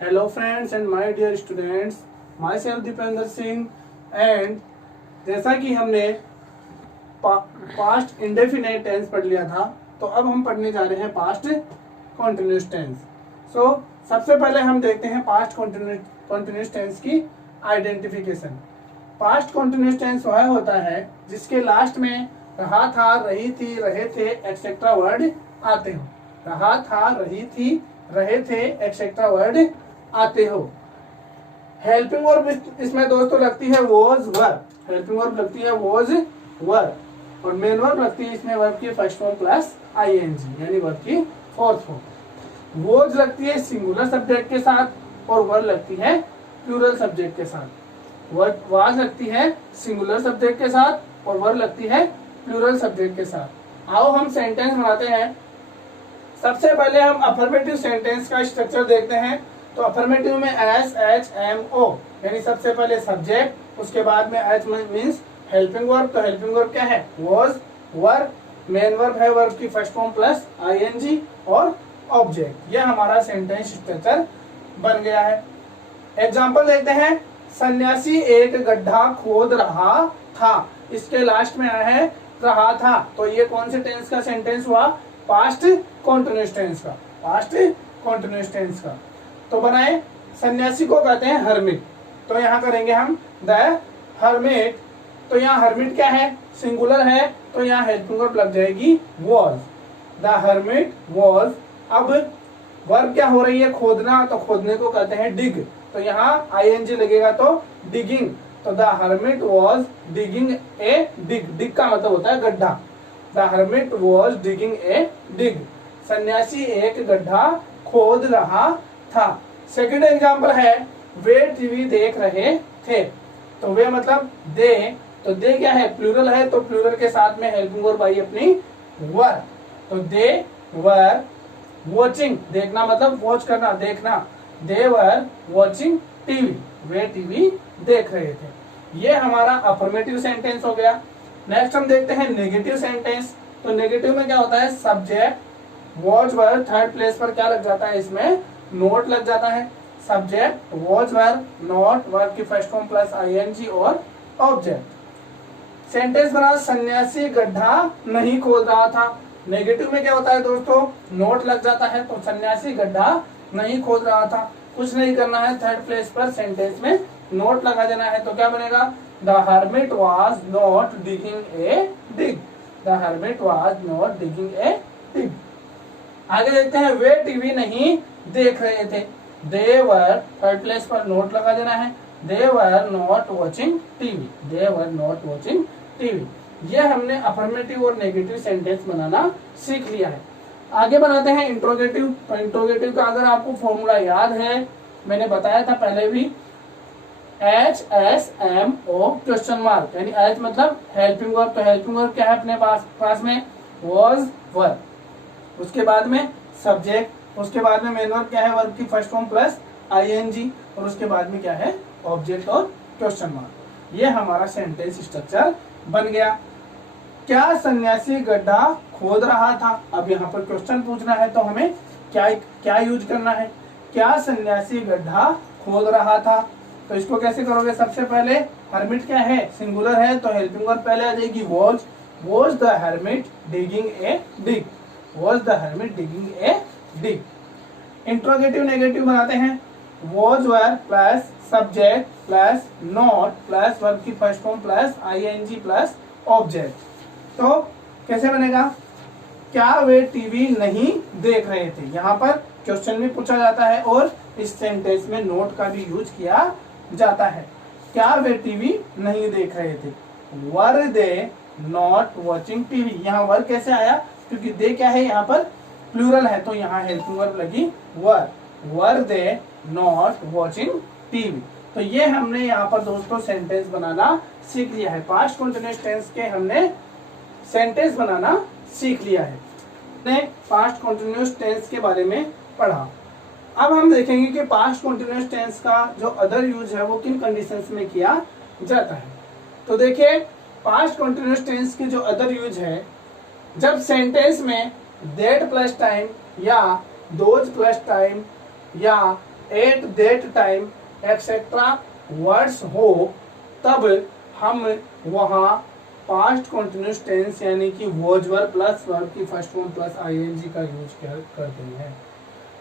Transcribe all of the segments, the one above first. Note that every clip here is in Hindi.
Hello friends and my dear students, myself Deependra Singh and जैसा कि हमने पास्ट इंडेफिनाइट टेंस पढ़ लिया था, तो अब हम पढ़ने जा रहे हैं पास्ट कॉन्टिन्यूस टेंस। सो सबसे पहले हम देखते हैं पास्ट कॉन्टिन्यूस टेंस की आइडेंटिफिकेशन। पास्ट कॉन्टिन्यूस टेंस वह होता है जिसके लास्ट में रहा था, रही थी, रहे थे एक्सेट्रा वर्ड आते हो। रहा था, रही थी, रहे थे एक्सेट्रा वर्ड आते हो। हेल्पिंग वर्ब इसमें दोस्तों लगती है वॉज वर। हेल्पिंग वर्ब लगती है वॉज वर और मेन वर्ब लगती है इसमें वर्ब की फर्स्ट फॉर्म प्लस आईएनजी यानी वर्ब की फोर्थ फॉर्म। वॉज लगती है सिंगुलर सब्जेक्ट के साथ और वर लगती है प्लूरल सब्जेक्ट के साथ। वाज लगती है सिंगुलर सब्जेक्ट के साथ और वर लगती है प्लूरल सब्जेक्ट के साथ। आओ हम सेंटेंस बनाते हैं। सबसे पहले हम अफर्मेटिव सेंटेंस का स्ट्रक्चर देखते हैं। तो अफर्मेटिव में एस एच एम ओ यानी सबसे पहले सब्जेक्ट, उसके बाद में एच मीन्स हेल्पिंग वर्ब। तो हेल्पिंग वर्ब क्या है? Was, were. मेन वर्ब है वर्ब की फर्स्ट फॉर्म प्लस आईएनजी और ऑब्जेक्ट। यह हमारा सेंटेंस स्ट्रक्चर बन गया है। एग्जाम्पल देखते हैं। सन्यासी एक गड्ढा खोद रहा था, इसके लास्ट में आया है रहा था। तो ये कौन से टेंस का सेंटेंस हुआ? पास्ट कॉन्टिन्यूस टेंस का। पास्ट कॉन्टिन्यूस टेंस का। तो बनाए, सन्यासी को कहते हैं हर्मिट। तो यहाँ करेंगे हम द हर्मिट। तो यहाँ हर्मिट क्या है? सिंगुलर है, तो यहाँ हेल्पिंग वर्ब लग जाएगी वॉज। The hermit was. अब वर्ब क्या हो रही है? खोदना। तो खोदने को कहते हैं डिग। तो यहाँ आईएनजी लगेगा तो डिगिंग। तो the hermit was digging a dig. Dig का मतलब होता है गड्ढा। The hermit was digging a dig. सन्यासी एक गड्ढा खोद रहा था। सेकंड एग्जांपल है, वे टीवी देख रहे थे। तो वे मतलब दे। तो दे क्या है? प्लूरल है, तो प्लूरल के साथ में हेल्पिंग वर्ब आई अपनी वर। तो दे वर वॉचिंग। देखना मतलब वॉच करना, देखना। They were watching TV. वे टीवी देख रहे थे। ये हमारा अफर्मेटिव सेंटेंस हो गया। नेक्स्ट हम देखते हैं नेगेटिव सेंटेंस। तो नेगेटिव में क्या होता है? Subject was were, third place पर क्या लग जाता है? इसमें नोट लग जाता है। Subject was were, note, verb की फर्स्ट फॉर्म प्लस आईएनजी और ऑब्जेक्ट। सेंटेंस बना, सन्यासी गड्ढा नहीं खोद रहा था। नेगेटिव में क्या होता है दोस्तों? नोट लग जाता है। तो सन्यासी गड्ढा नहीं खोद रहा था। कुछ नहीं करना है, थर्ड प्लेस पर सेंटेंस में नोट लगा देना है। तो क्या बनेगा? The hermit was not digging a dig. The hermit was not digging a dig. आगे देखते हैं, वे टीवी नहीं देख रहे थे। दे वर, थर्ड प्लेस पर नोट लगा देना है। They were not watching TV. They were not watching TV. ये हमने अफर्मेटिव और नेगेटिव सेंटेंस बनाना सीख लिया है। आगे बनाते हैं इंट्रोगेटिव। तो इंट्रोगेटिव का अगर आपको फॉर्मूला याद है, मैंने बताया था पहले भी, H S M O question mark यानी एच मतलब हेल्पिंग वर्ब। तो हेल्पिंग वर्ब क्या है अपने पास में? Was were. उसके बाद में सब्जेक्ट, उसके बाद में मेन वर्ब क्या है? वर्ब की फर्स्ट फॉर्म प्लस आईएनजी और उसके बाद में क्या है? ऑब्जेक्ट और क्वेश्चन मार्क। ये हमारा सेंटेंस स्ट्रक्चर बन गया। क्या सन्यासी गड्ढा खोद रहा था? अब यहाँ पर क्वेश्चन पूछना है तो हमें क्या यूज करना है? क्या सन्यासी गड्ढा खोद रहा था? तो इसको कैसे करोगे? सबसे पहले हर्मिट क्या है? सिंगुलर है, तो हेल्पिंग वर्ब पहले आ जाएगी was. Was the hermit digging a dig. Was the hermit digging a dig. Interrogative negative बनाते हैं। Was were plus subject plus not plus verb की first form plus ING plus object. तो कैसे बनेगा? क्या वे टीवी नहीं देख रहे थे? यहाँ पर क्वेश्चन भी पूछा जाता है और इस सेंटेंस में नोट का भी यूज किया जाता है। क्या वे टीवी नहीं देख रहे थे? वर दे नॉट वॉचिंग टीवी। यहाँ वर कैसे आया? क्योंकि दे क्या है? यहाँ पर प्लूरल है, तो यहाँ हेल्पिंग वर्ब लगी वर। वर दे नॉट वॉचिंग टीवी। तो ये हमने यहाँ पर दोस्तों सेंटेंस बनाना सीख लिया है। पास्ट कंटिन्यूअस टेंस के हमने सेंटेंस बनाना सीख लिया है। ने पास्ट कंटिन्यूअस टेंस के बारे में पढ़ा। अब हम देखेंगे कि पास्ट कंटिन्यूअस टेंस का जो अदर यूज है वो किन कंडीशंस में किया जाता है। तो देखिए, पास्ट कंटिन्यूअस टेंस की जो अदर यूज है, जब सेंटेंस में दैट प्लस टाइम या दोज प्लस टाइम या at that time etcetera words हो, तब हम वहाँ पास्ट कंटिन्यूस टेंस यानी कि वॉज वर प्लस वर्ब की फर्स्ट फॉर्म प्लस आईएनजी का यूज करते हैं।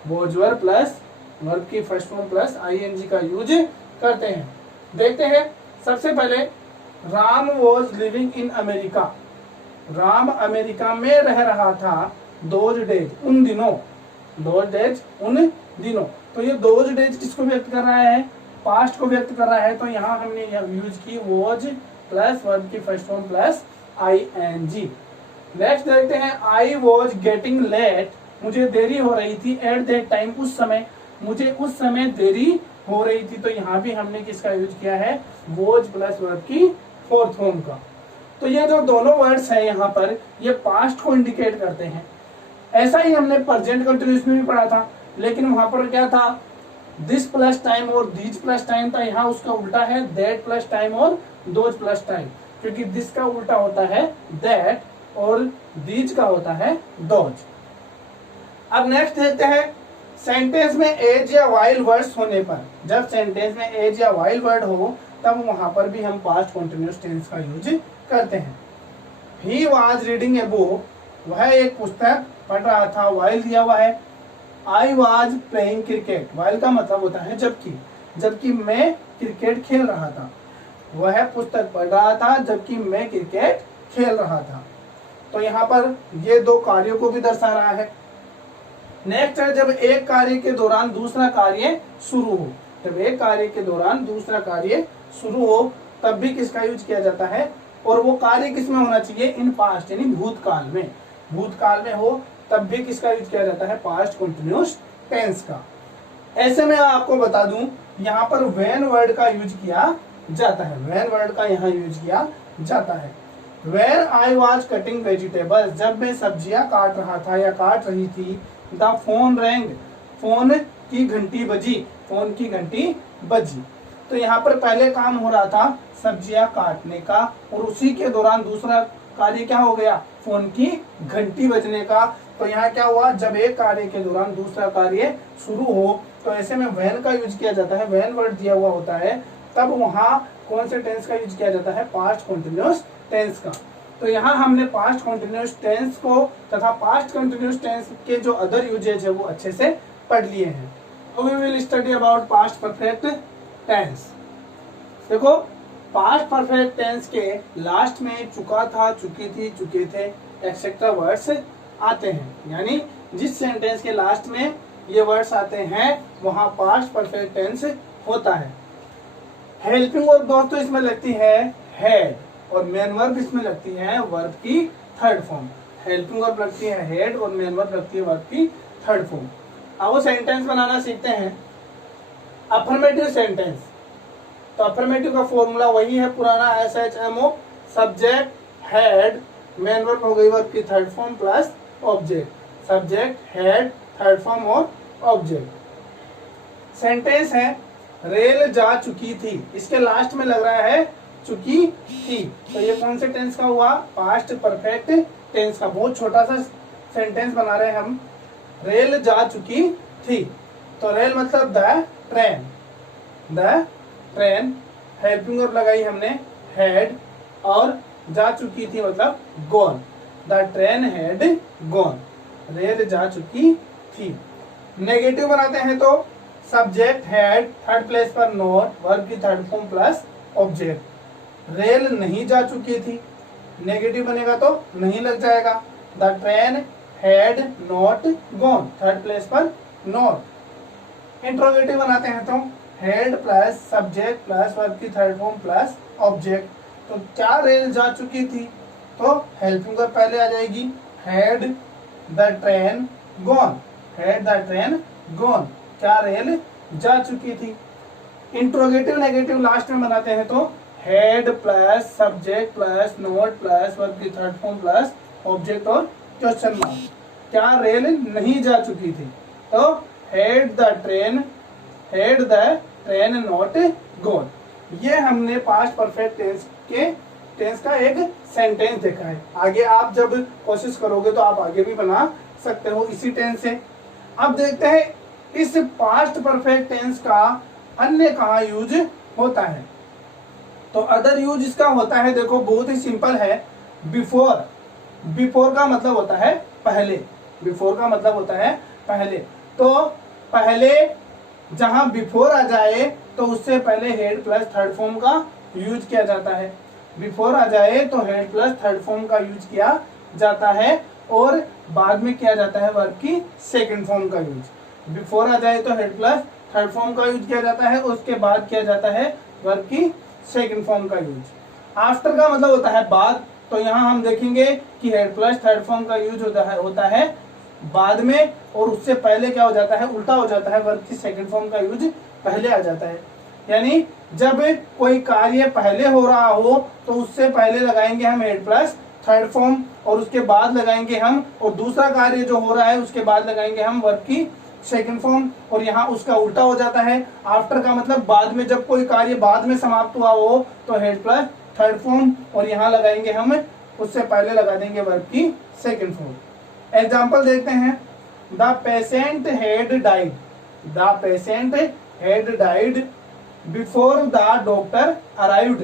वॉज वर प्लस वर्ब की फर्स्ट फॉर्म प्लस आईएनजी का यूज करते हैं। देखते हैं सबसे पहले, Ram was living in America. Ram America में रह रहा था, दोज डेज उन दिनों, दोज डेज उन दिनों। तो ये दोज डेज किसको व्यक्त कर रहा है? पास्ट को व्यक्त कर रहा है। तो यहाँ हमने यूज की वॉज प्लस वर्ब की first form plus ING. Next देखते हैं, आई वॉज गेटिंग लेट, मुझे देरी हो रही थी, एट दैट टाइम उस समय, मुझे उस समय देरी हो रही थी। तो यहाँ भी हमने किसका यूज किया है? वॉज प्लस वर्ब की फोर्थ फॉर्म का। तो ये जो दोनों वर्ड्स हैं यहाँ पर, ये पास्ट को इंडिकेट करते हैं। ऐसा ही हमने प्रेजेंट कंटिन्यूअस में भी पढ़ा था, लेकिन वहां पर क्या था? दिस प्लस टाइम और दीज प्लस टाइम था। यहाँ उसका उल्टा है, दैट प्लस टाइम और दोज प्लस टाइम, क्योंकि दिस का उल्टा होता है दैट और दीज का होता है दोज। अब नेक्स्ट देखते हैं, सेंटेंस में एज या वाइल वर्ड्स होने पर, जब सेंटेंस में एज या वाइल वर्ड हो तब वहां पर भी हम पास्ट कंटिन्यूअस टेंस का यूज करते हैं। He was reading a book, वह एक पुस्तक पढ़ रहा था, वाइल दिया हुआ है। I was playing cricket, while का मतलब होता है जबकि, जबकि मैं क्रिकेट खेल रहा था। वह पुस्तक पढ़ रहा था जबकि मैं क्रिकेट खेल रहा था। तो यहाँ पर ये दो कार्यों को भी दर्शा रहा है। नेक्स्ट है, जब एक कार्य के दौरान दूसरा कार्य शुरू हो, जब एक कार्य के दौरान दूसरा कार्य शुरू हो तब भी किसका यूज किया जाता है? और वो कार्य किसमें होना चाहिए? इन पास्ट यानी भूतकाल में, भूतकाल में हो तब भी किसका यूज किया जाता है? पास्ट कंटिन्यूअस टेंस का। ऐसे में आपको बता दूं, यहाँ पर व्हेन वर्ड का यूज किया जाता है, व्हेन वर्ड का यहाँ यूज किया जाता है। Where I was cutting vegetables, जब मैं सब्जियां काट रहा था या काट रही थी। द फोन रैंग, फोन की घंटी बजी, फोन की घंटी बजी। तो यहाँ पर पहले काम हो रहा था सब्जियां काटने का, और उसी के दौरान दूसरा कार्य क्या हो गया? फोन की घंटी बजने का। तो यहाँ क्या हुआ? जब एक कार्य के दौरान दूसरा कार्य शुरू हो तो ऐसे में व्हेन का यूज किया जाता है, व्हेन वर्ड दिया हुआ होता है, तब वहां कौन से टेंस का यूज किया जाता है? पास्ट कंटिन्यूअस टेंस का। तो यहाँ हमने पास्ट कंटिन्यूअस टेंस को तथा पास्ट कंटिन्यूअस टेंस के जो अदर यूजेज है वो अच्छे से पढ़ लिए हैं। We will study about past perfect tense. देखो, पास्ट परफेक्ट टेंस के लास्ट में चुका था, चुकी थी, चुके थे एक्सेट्रा वर्ड्स आते हैं। यानी जिस सेंटेंस के लास्ट में ये वर्ड्स आते हैं वहां पास्ट परफेक्ट टेंस होता है। हेल्पिंग वर्ब दोस्तों इसमें लगती है हेड, और मेन वर्ब इसमें लगती है वर्ब की थर्ड फॉर्म। हेल्पिंग वर्ब लगती है हेड और मेन वर्ब लगती है वर्ब की थर्ड फॉर्म। अब वो सेंटेंस बनाना सीखते हैं। अफर्मेटिव सेंटेंस, तो अफर्मेटिव का फॉर्मूला वही है पुराना, SHMO, subject head, main verb हो गई वर्ब की third form plus object, subject head third form और ऑब्जेक्ट। सेंटेंस है, रेल जा चुकी थी, इसके लास्ट में लग रहा है चुकी थी, तो ये कौन से टेंस का हुआ? पास्ट परफेक्ट टेंस का। बहुत छोटा सा सेंटेंस बना रहे हैं हम। रेल जा चुकी थी, तो रेल मतलब the train, the train. Helping verb लगाई हमने हैड, और जा चुकी थी मतलब gone, the train had gone, rail जा चुकी थी। नेगेटिव बनाते हैं तो सब्जेक्ट हैड, थर्ड प्लेस पर नॉट, वर्ब की third form plus object. Rail नहीं जा चुकी थी, नेगेटिव बनेगा तो नहीं लग जाएगा। The train had not gone, third place पर नॉट। इंट्रोगेटिव बनाते हैं तो head plus subject plus verb की थर्ड फॉर्म प्लस ऑब्जेक्ट। तो क्या रेल जा चुकी थी? तो हेल्पिंग वर्ब पहले आ जाएगी, had the train gone, had the train gone, क्या रेल जा चुकी थी। इंट्रोगेटिव नेगेटिव लास्ट में बनाते हैं तो head plus subject plus not plus verb की थर्ड फॉर्म प्लस ऑब्जेक्ट और क्वेश्चन मार्क, क्या रेल नहीं जा चुकी थी? तो head the train not gone. ये हमने पास्ट परफेक्ट टेंस का एक सेंटेंस देखा है। आगे आप जब कोशिश करोगे तो आप आगे भी बना सकते हो इसी टेंस से। अब देखते हैं इस पास्ट परफेक्ट टेंस का अन्य कहाँ यूज होता है? तो अदर यूज इसका होता है, देखो बहुत ही सिंपल है, बिफोर। बिफोर का मतलब होता है पहले, बिफोर का मतलब होता है पहले। तो पहले जहां बिफोर आ जाए तो उससे पहले हेड प्लस थर्ड फॉर्म का यूज किया जाता है। बिफोर आ जाए तो हेड प्लस थर्ड फॉर्म का यूज किया जाता है, और बाद में किया जाता है वर्ब की सेकंड फॉर्म का यूज। बिफोर आ जाए तो हेड प्लस थर्ड फॉर्म का यूज किया जाता है, उसके बाद किया जाता है वर्ब की सेकंड फॉर्म का यूज। आफ्टर का मतलब होता है बाद, तो यहाँ हम देखेंगे कि हेड प्लस थर्ड फॉर्म का यूज होता है बाद में, और उससे पहले क्या हो जाता है, उल्टा हो जाता है, वर्ब की सेकंड फॉर्म का यूज पहले आ जाता है। यानी जब कोई कार्य पहले हो रहा हो तो उससे पहले लगाएंगे हम हेड प्लस थर्ड फॉर्म, और उसके बाद लगाएंगे हम, और दूसरा कार्य जो हो रहा है उसके बाद लगाएंगे हम वर्ब की सेकंड फॉर्म, और यहाँ उसका उल्टा हो जाता है। आफ्टर का मतलब बाद में, जब कोई कार्य बाद में समाप्त हुआ हो तो हेड प्लस थर्ड फॉर्म, और यहाँ लगाएंगे हम, उससे पहले लगा देंगे वर्ब की सेकंड फॉर्म। एग्जाम्पल देखते हैं, the patient had died. The patient had died before the doctor arrived.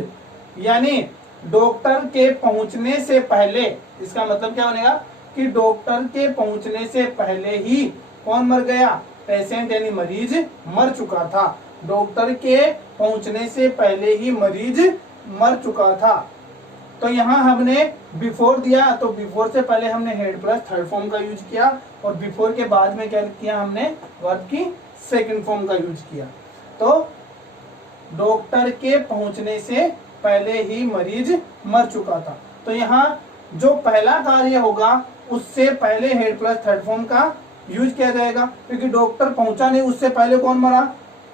यानी डॉक्टर के पहुंचने से पहले, इसका मतलब क्या बनेगा कि डॉक्टर के पहुंचने से पहले ही कौन मर गया, पेशेंट यानी मरीज मर चुका था। डॉक्टर के पहुंचने से पहले ही मरीज मर चुका था। तो यहाँ हमने बिफोर दिया, तो बिफोर से पहले हमने हेड प्लस थर्ड फॉर्म का यूज किया, और बिफोर के बाद में क्या किया हमने, वर्ब की सेकंड फॉर्म का यूज किया। तो डॉक्टर के पहुंचने से पहले ही मरीज मर चुका था। तो यहाँ जो पहला कार्य होगा उससे पहले हेड प्लस थर्ड फॉर्म का यूज किया जाएगा, क्योंकि डॉक्टर पहुंचा नहीं, उससे पहले कौन मरा,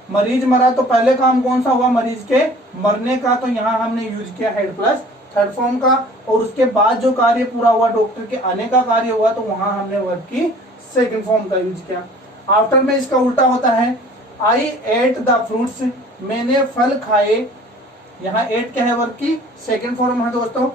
मरीज मरा। तो पहले काम कौन सा हुआ, मरीज के मरने का, तो यहाँ हमने यूज किया हेड प्लस थर्ड फॉर्म का। और उसके बाद जो कार्य पूरा हुआ, डॉक्टर के आने का कार्य हुआ, तो वहां हमने वर्ब की सेकंड फॉर्म का यूज किया। आफ्टर में इसका उल्टा होता है, आई एट द फ्रूट्स। मैंने फल खाए। यहाँ एट क्या है, वर्ब की सेकंड फॉर्म है दोस्तों।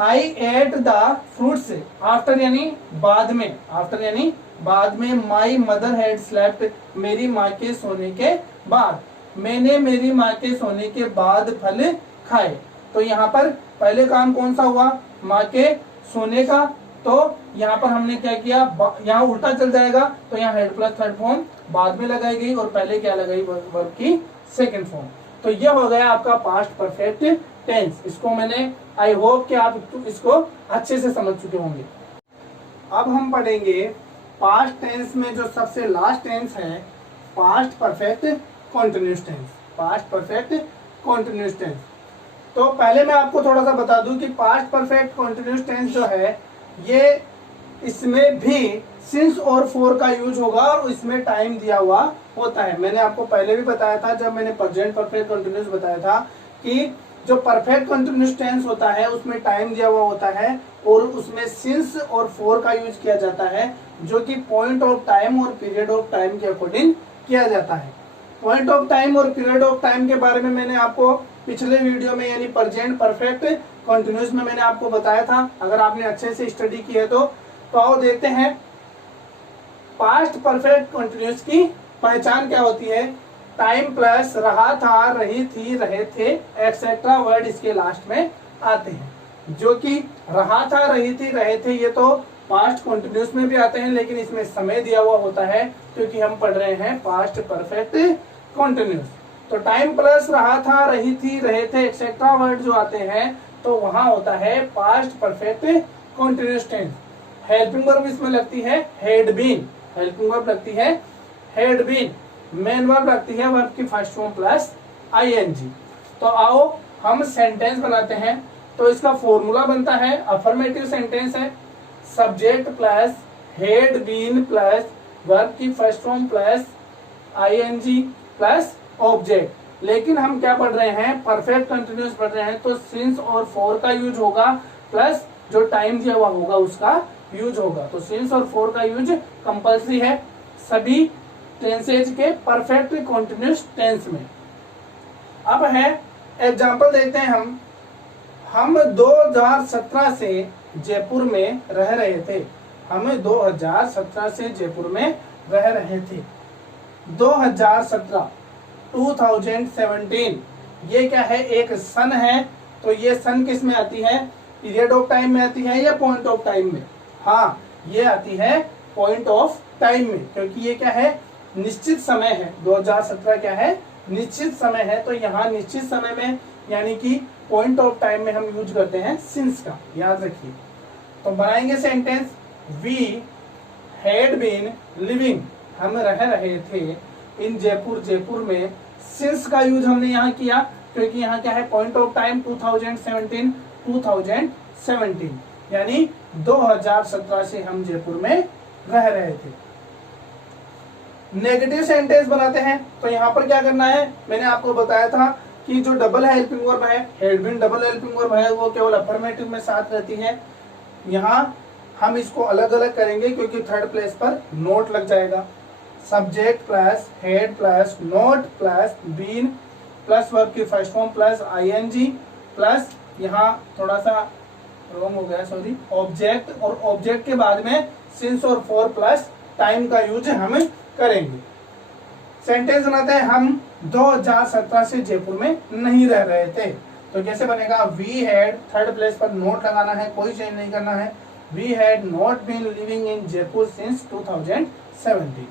आई एट द फ्रूट्स आफ्टर यानी बाद में, आफ्टर यानी बाद में। My mother had slept. मेरी माँ के सोने के बाद। मैंने मेरी माँ के सोने के बाद फल खाए। तो यहाँ पर पहले काम कौन सा हुआ, माँ के सोने का, तो यहाँ पर हमने क्या किया, यहाँ उल्टा चल जाएगा, तो यहाँ हेड प्लस थर्ड फॉर्म बाद में लगाई गई, और पहले क्या लगाई, वर्ब की सेकंड फॉर्म। तो ये हो गया आपका पास्ट परफेक्ट टेंस। इसको मैंने, आई होप कि आप इसको अच्छे से समझ चुके होंगे। अब हम पढ़ेंगे पास्ट टेंस में जो सबसे लास्ट टेंस है, past perfect continuous tense. Past perfect continuous tense. तो पहले मैं आपको थोड़ा सा बता दूं कि पास्ट परफेक्ट कॉन्टिन्यूअस टेंस जो है, ये इसमें भी सिंस और फॉर का यूज होगा, और इसमें टाइम दिया हुआ होता है। मैंने आपको पहले भी बताया था, जब मैंने प्रेजेंट परफेक्ट कंटिन्यूअस बताया था, कि जो परफेक्ट कंटिन्यूअस टेंस होता है उसमें टाइम दिया हुआ होता है, और उसमें सिंस और फॉर का यूज किया जाता है, जो कि पॉइंट ऑफ टाइम और पीरियड ऑफ टाइम के अकॉर्डिंग किया जाता है। पॉइंट ऑफ टाइम और पीरियड ऑफ टाइम के बारे में मैंने आपको पिछले वीडियो में, यानी प्रेजेंट परफेक्ट कंटिन्यूअस में मैंने आपको बताया था। अगर आपने अच्छे से स्टडी की है तो आओ देखते हैं पास्ट परफेक्ट कंटिन्यूअस की पहचान क्या होती है। टाइम प्लस रहा था, रही थी, रहे थे, एक्सेट्रा वर्ड इसके लास्ट में आते हैं। जो कि रहा था, रही थी, रहे थे, ये तो पास्ट कंटिन्यूअस में भी आते हैं, लेकिन इसमें समय दिया हुआ होता है, क्योंकि हम पढ़ रहे हैं पास्ट परफेक्ट कंटिन्यूअस। तो टाइम प्लस रहा था, रही थी, रहे थे, एक्सेट्रा वर्ड जो आते हैं, तो वहां होता है past perfect continuous tense. Helping verb इसमें लगती है हैड बीन, हेल्पिंग वर्ब लगती है हैड बीन। मेन वर्ब लगती है वर्ब की फर्स्ट फॉर्म प्लस आईएनजी। तो आओ हम सेंटेंस बनाते हैं। तो इसका फॉर्मूला बनता है, अफर्मेटिव सेंटेंस है, subject plus had been plus verb की first form plus ING plus object. लेकिन हम क्या पढ़ रहे हैं, परफेक्ट कंटिन्यूअस पढ़ रहे हैं, तो सिंस और फॉर का यूज होगा, प्लस जो टाइम दिया हुआ होगा उसका यूज होगा। तो सिंस और फॉर का यूज कंपल्सरी है सभी टेंसेज के परफेक्ट कंटिन्यूअस टेंस में। अब है एग्जांपल देखते हैं हम 2017 से जयपुर में रह रहे थे। हम 2017 से जयपुर में रह रहे थे। 2017 2017 ये क्या है, एक सन है। तो ये सन किस में आती है, पीरियड ऑफ टाइम में आती है या पॉइंट ऑफ टाइम में? हाँ, ये आती है पॉइंट ऑफ टाइम में, क्योंकि ये क्या है, निश्चित समय है। 2017 क्या है, निश्चित समय है। तो यहाँ निश्चित समय में यानी कि पॉइंट ऑफ टाइम में हम यूज करते हैं सिंस का, याद रखिए। तो बनाएंगे sentence, we had been living, हम रह रहे थे, इन जयपुर, जयपुर में। सिंस का यूज हमने यहाँ किया क्योंकि यहाँ क्या है, पॉइंट ऑफ टाइम 2017 यानी 2017 से हम जयपुर में रह रहे थे। नेगेटिव सेंटेंस बनाते हैं। तो यहाँ पर क्या करना है, मैंने आपको बताया था कि जो डबल हेल्पिंग वर्ब है, had been double helping verb है, वो केवल अफर्मेटिव में साथ रहती है। यहाँ हम इसको अलग अलग करेंगे क्योंकि थर्ड प्लेस पर नोट लग जाएगा। Subject plus had plus not plus been plus verb की first form plus ING plus यहाँ थोड़ा सा रॉन्ग हो गया, सॉरी, ऑब्जेक्ट, और ऑब्जेक्ट के बाद में सिंस और फॉर प्लस टाइम का यूज हम करेंगे। सेंटेंस बनाते हैं, हम 2017 से जयपुर में नहीं रह रहे थे। तो कैसे बनेगा, वी हैड, थर्ड प्लेस पर नोट लगाना है, कोई चेंज नहीं करना है। We had not been living in Jaipur since 2017।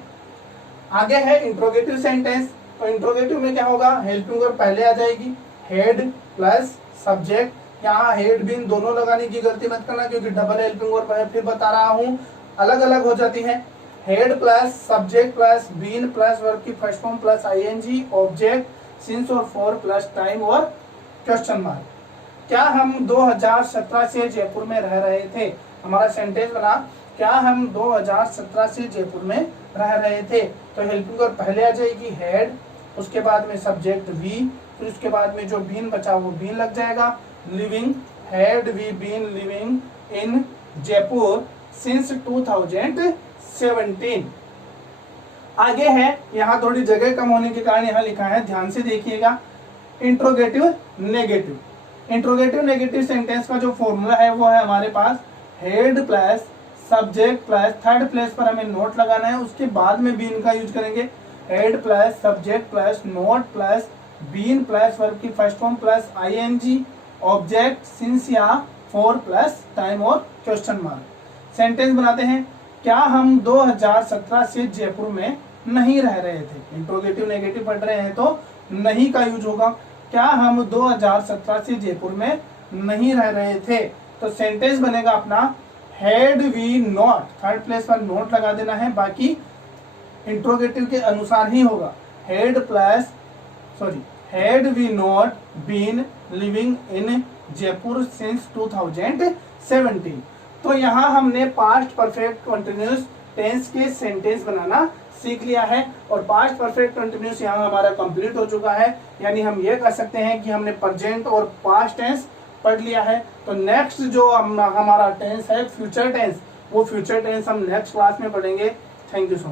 आगे है इंट्रोगेटिव सेंटेंस। तो इंट्रोगेटिव में क्या होगा, हेल्पिंग वर्ब पहले आ जाएगी, हेड प्लस सब्जेक्ट। यहाँ हेड बीन दोनों लगाने की गलती मत करना क्योंकि डबल हेल्पिंग वर्ब है, फिर बता रहा हूँ अलग अलग हो जाती है। Had plus subject plus been plus verb की first form plus ING object since और फॉर प्लस टाइम और क्वेश्चन मार्क। क्या हम 2017 से जयपुर में रह रहे थे? हमारा सेंटेंस बना, क्या हम 2017 से जयपुर में रह रहे थे? तो हेल्पिंग वर्ब पहले आ जाएगी हेड, उसके बाद में सब्जेक्ट वी, फिर उसके बाद में जो बीन बचा वो बीन लग जाएगा। Living, had we been living in Jaipur since 2017। आगे है, यहाँ थोड़ी जगह कम होने के कारण यहाँ लिखा है, ध्यान से देखिएगा, interrogative negative. Interrogative negative sentence का जो फॉर्मूला है वो है हमारे पास had plus subject plus, third place पर हमें नोट लगाना है, उसके बाद में बीन का यूज करेंगे। Had plus subject plus not plus been plus verb की first form plus ING object since या फॉर प्लस टाइम और क्वेश्चन मार्क। सेंटेंस बनाते हैं, क्या हम 2017 से जयपुर में नहीं रह रहे थे? इंट्रोगेटिव नेगेटिव पढ़ रहे हैं तो नहीं का यूज होगा। क्या हम 2017 से जयपुर में नहीं रह रहे थे? तो सेंटेंस बनेगा अपना, had we not, third place पर नोट लगा देना है, बाकी इंट्रोगेटिव के अनुसार ही होगा। Had plus had we not been living in Jaipur since 2017। तो यहाँ हमने पास्ट परफेक्ट कंटिन्यूअस टेंस के सेंटेंस बनाना सीख लिया है और पास्ट परफेक्ट कंटिन्यूअस यहाँ हमारा कंप्लीट हो चुका है। यानी हम ये कह सकते हैं कि हमने प्रेजेंट और पास्ट टेंस पढ़ लिया है। तो नेक्स्ट जो हमारा टेंस है फ्यूचर टेंस, वो फ्यूचर टेंस हम नेक्स्ट क्लास में पढ़ेंगे। Thank you so much.